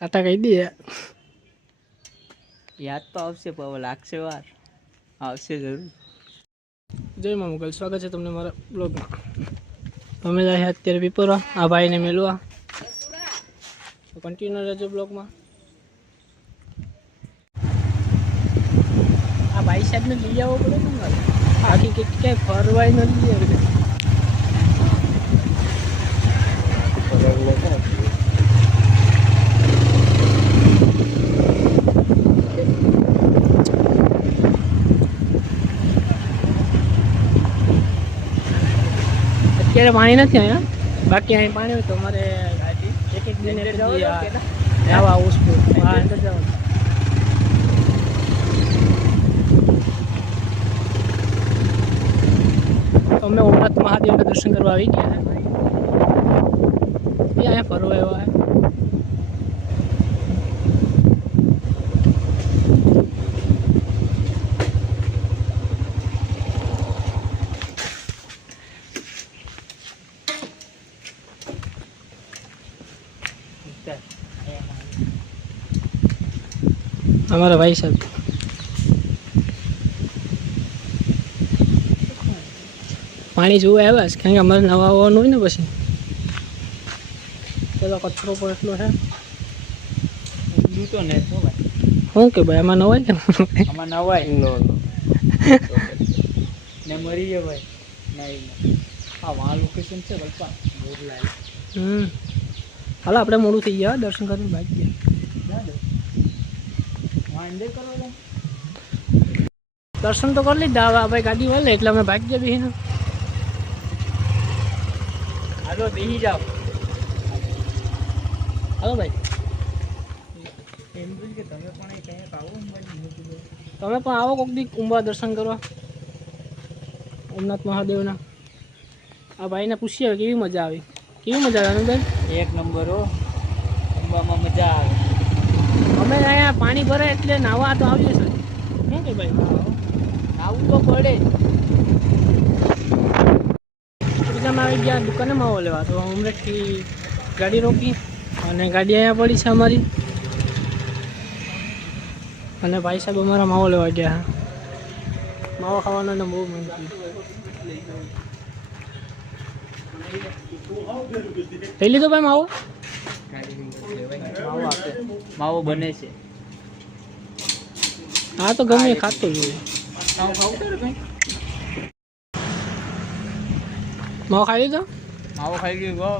ટાટા કહી દઈએ. યાદ તો આવશે પણ લાગશે વાર. આવશે જરૂર. જય મા મોગલ, સ્વાગત છે તમને મારા બ્લોગમાં. અમે જાય અત્યારે પીપરવા આ ભાઈને મેળવા, તો કન્ટિન્યુ રહેજો બ્લોગમાં. આ ભાઈ સાહેબને લઈ આવવો પડે ને મારે, આખી ક્યાંય ફરવાય નથી આવે. અત્યારે પાણી નથી અહીંયા, બાકી અહીં પાણી હોય તો અમારે એક એક દિને જવા આવું છું. હા, અંદર જવાનું. અમે ઓમનાથ મહાદેવના દર્શન કરવા આવી ગયા. અહીંયા ફરવા આવ્યા હે. हमारा भाई साहब पानी जो है बस कहीं हमारे नवा हुआ नहीं ना बस चलो कचरो पर એટલો है લૂંટો ને તો ભાઈ હું કે ભાઈ આમાં નવાય કે આમાં નવાય નો ને મરી જાય ભાઈ નહીં આ વાં લોકેશન છે બલપા બોર લાય હાલ આપણે મોડું થઈ ગયા દર્શન કરીને ભાગી ગયા. दर्शन तो कर लीधा हवे भाई गाड़ी वाले એટલે અમે ભાગ ગયા બેહીને. હાલો બેહી જાઓ. હાલો ભાઈ એમ બોલ કે તમે પણ ક્યાંક આવો અંબાજી. તમે પણ આવો કોક દી ઉંબા દર્શન કરવા ઓમનાથ મહાદેવના. આ ભાઈને પૂછીએ કેવી મજા આવી. કેવી મજા આવે ભાઈ? એક નંબર હો, અંબામાં મજા આવે. અમે અહીંયા પાણી ભરે એટલે નાવા તો આવીએ છે. શું કે ભાઈ આવું તો પડે. બીજામાં આવી ગયા દુકાને માવો લેવા, તો હમણાંથી ગાડી રોકી અને ગાડી અહીંયા પડી છે અમારી. અને ભાઈ સાહેબ અમારા માવો લેવા ગયા. માવો ખાવાનો ને બહુ મન થયું. લઈ લીધો ભાઈ માવો? માવો આપે, માવો બને છે. હા તો ગમે ખાતો જોઈએ. માવો ખાઈ લીધો? માવો ખાઈ ગયો.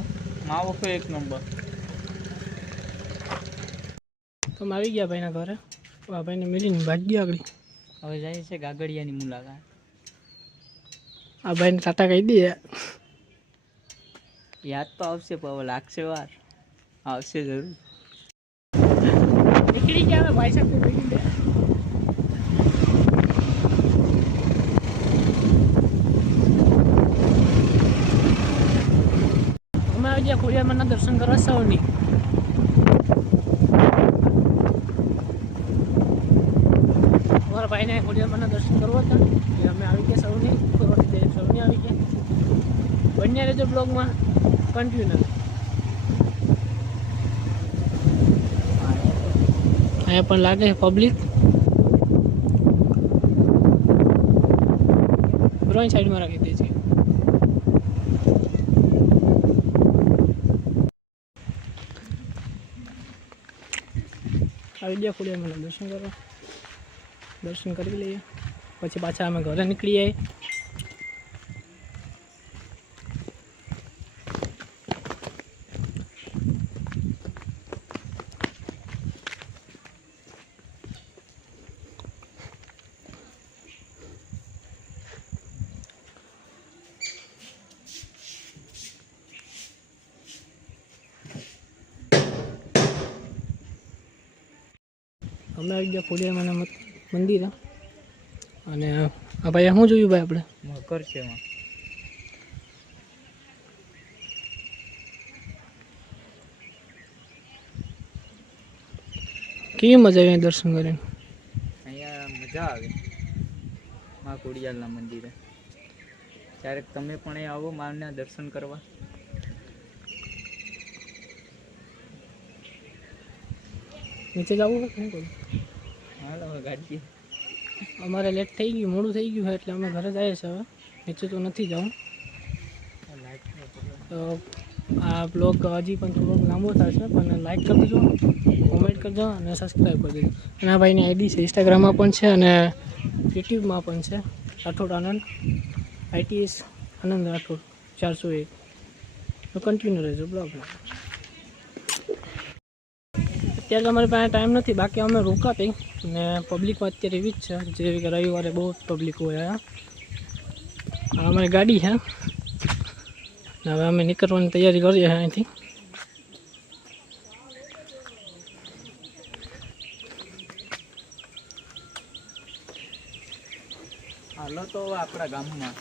માવો તો એક નંબર. તો અમે આવી ગયા ભાઈના ઘરે. આ ભાઈને મળીને ભાગી આગળ. હવે જાય છે ગાગડિયાની મુલાકાત. આ ભાઈને ટાટા કહી દઈએ. યાદ તો આવશે પણ લાગશે વાર. આવશે જરૂર. નીકળી ગયા ભાઈ સાહેબ. અમે આવી ગયા ખોડિયારમાંના દર્શન કરવા સૌની. અમારા ભાઈને ખોડિયારમાંના દર્શન કરવા હતા એટલે અમે આવી ગયા સૌની. સૌની આવી ગયા. બન્યા રહેજો બ્લોગમાં કન્ટિન્યુ. અહીંયા પણ લાગે છે પબ્લિક. ડ્રોઈંગ સાઈડમાં રાખી દે છે. આવી ગયા ખોડિયારમાંના દર્શન કરવા. દર્શન કરી લઈએ પછી પાછા અમે ઘરે નીકળી જઈએ. અમે આવી ગયા ખોડિયારમાંના મંદિર. અને આ ભાઈ શું જોયું ભાઈ આપણે? મકર છે એમાં. કેવી મજા આવી દર્શન કરીને? અહીંયા મજા આવે મા ખોડિયારના મંદિરે. ક્યારેક તમે પણ અહીં આવો માના દર્શન કરવા. નીચે જવું હોય શું કરું? હાલો હવે ગાડી અમારે લેટ થઈ ગયું, મોડું થઈ ગયું છે એટલે અમે ઘરે જઈએ છીએ હવે. નીચે તો નથી જવું. તો આ બ્લોગ હજી પણ થોડોક લાંબો થશે, પણ લાઈક કરી દેજો, કોમેન્ટ કરજો અને સબસ્ક્રાઈબ કરી દેજો. અને આ ભાઈની આઈડી છે, ઇન્સ્ટાગ્રામમાં પણ છે અને યુટ્યુબમાં પણ છે, રાઠોડ આનંદ, ITS આનંદ રાઠોડ 401. તો કન્ટિન્યુ રહેજો બ્લોગમાં. અત્યારે અમારી પાસે ટાઈમ નથી, બાકી અમે રોકાતી ને પબ્લિકમાં અત્યારે એવી જ છે જેવી કે રવિવારે બહુ જ પબ્લિક હોય. આ અમારી ગાડી છે ને હવે અમે નીકળવાની તૈયારી કરીએ છીએ અહીંથી. હાલો તો હવે આપણા ગામમાં